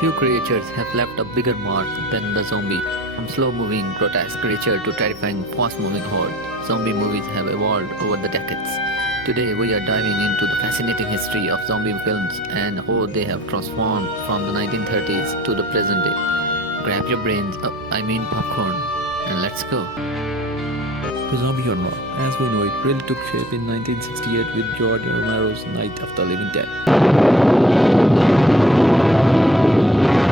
Few creatures have left a bigger mark than the zombie. From slow-moving, grotesque creature to terrifying, fast-moving horde, zombie movies have evolved over the decades. Today, we are diving into the fascinating history of zombie films and how they have transformed from the 1930s to the present day. Grab your brains, popcorn, and let's go. The zombie genre, as we know it, really took shape in 1968 with Jorge Romero's Night of the Living Dead.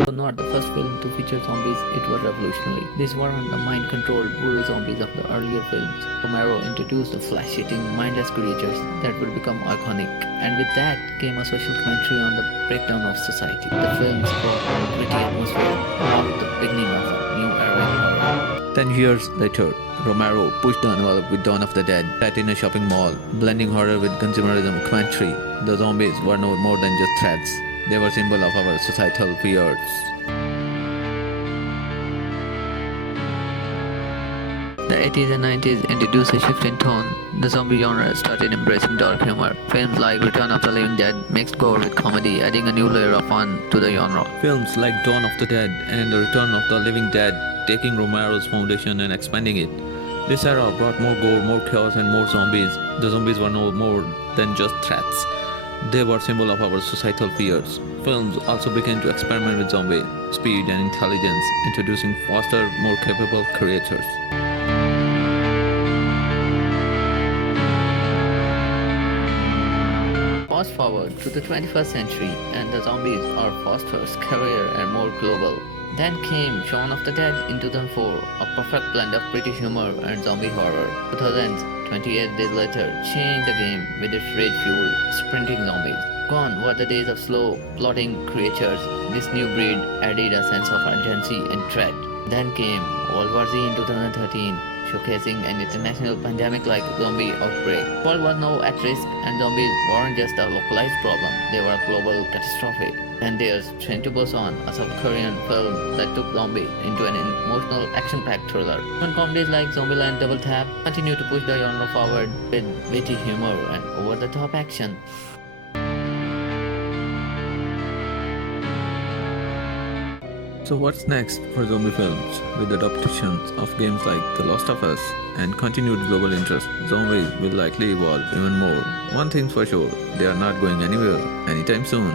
Though not the first film to feature zombies, it was revolutionary. These weren't the mind-controlled brutal zombies of the earlier films. Romero introduced the flesh-eating, mindless creatures that would become iconic. And with that came a social commentary on the breakdown of society. The films brought a gritty atmosphere, marked the beginning of a new era in horror. 10 years later, Romero pushed the envelope with Dawn of the Dead, set in a shopping mall, blending horror with consumerism commentary. The zombies were no more than just threats. They were symbol of our societal fears. The 80s and 90s introduced a shift in tone. The zombie genre started embracing dark humor. Films like Return of the Living Dead mixed gore with comedy, adding a new layer of fun to the genre. Films like Dawn of the Dead and The Return of the Living Dead, taking Romero's foundation and expanding it. This era brought more gore, more chaos, and more zombies. The zombies were no more than just threats. They were symbol of our societal fears. Films also began to experiment with zombie speed and intelligence, introducing faster, more capable creatures. Fast forward to the 21st century, and the zombies are faster, scarier, and more global. Then came Shaun of the Dead in 2004, a perfect blend of British humor and zombie horror. 2000s, 28 days later, changed the game with its rage-fueled, sprinting zombies. Gone were the days of slow, plodding creatures. This new breed added a sense of urgency and dread. Then came World War Z in 2013, showcasing an international pandemic-like zombie outbreak. The world was now at risk, and zombies weren't just a localized problem, they were a global catastrophe. And there's Train to Busan, a South Korean film that took zombies into an emotional, action-packed thriller. When comedies like Zombieland Double Tap continue to push the genre forward with witty humor and over-the-top action. So what's next for zombie films? With adaptations of games like The Last of Us and continued global interest, zombies will likely evolve even more. One thing's for sure, they are not going anywhere anytime soon.